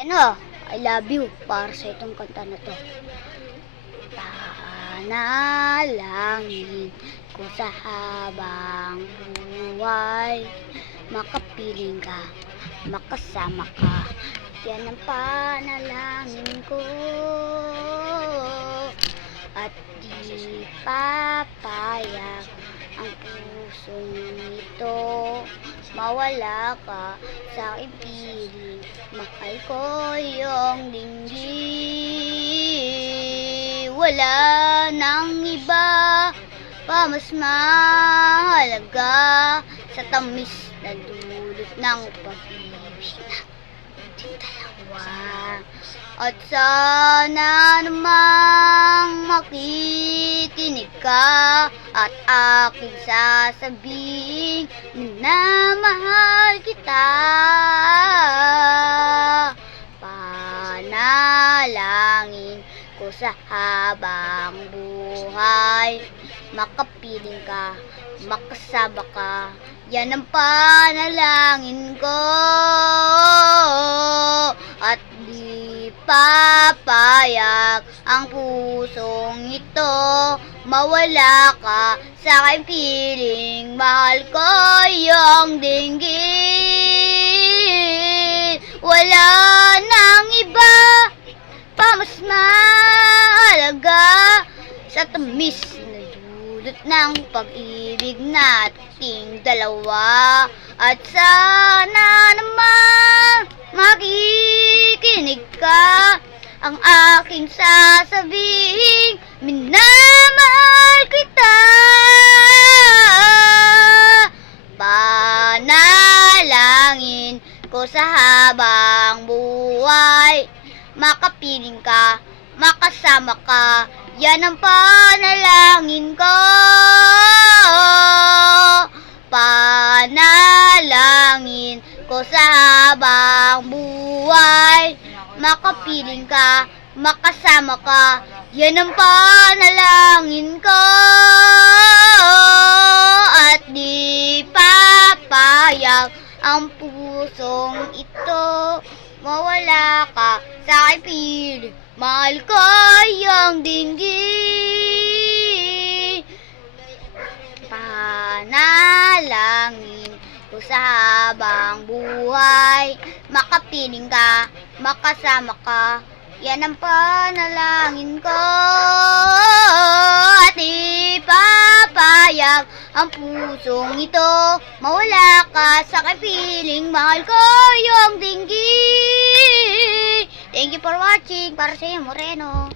Ano, I love you para sa itong kanta na to. Panalangin ko sa habang buhay, makapiling ka, makasama ka. Yan ang panalangin ko. At di papayag ang pusong ito mawala ka sa aking piling. Mahal ko yung dinggin. Wala nang iba pa mas mahalaga sa tamis na dulot ng pag-ibig nating dalawa. At sana namang makikinig ka at aking sasabihin na mahal kita. Panalangin ko sa habang buhay, makapiling ka, makasama ka. Yan ang panalangin ko. At di papayag ang pusong ito mawala ka sa aking piling. Mahal ko yung dinggin. Wala nang iba pa mas mahalaga sa tamis na dulot ng pag-ibig nating dalawa. At sana naman makikinig ka ang aking sasabihin, minamahal kita. Panalangin ko sa habang buhay, makapiling ka, makasama ka. Yan ang panalangin ko. Panalangin ko sa habang buhay, makapiling ka, makasama ka. Yan ang panalangin ko. At di papayag ang pusong ito mawala ka sa aking piling. Mahal ko yung dinggin. Panalangin ko sa habang buhay, makapiling ka, makasama ka. Yan ang panalangin ko. At ipapayag ang pusong ito mawala ka sa aking piling. Mahal ko yung dinggin. Thank you for watching. Para sa iyo, Moreno.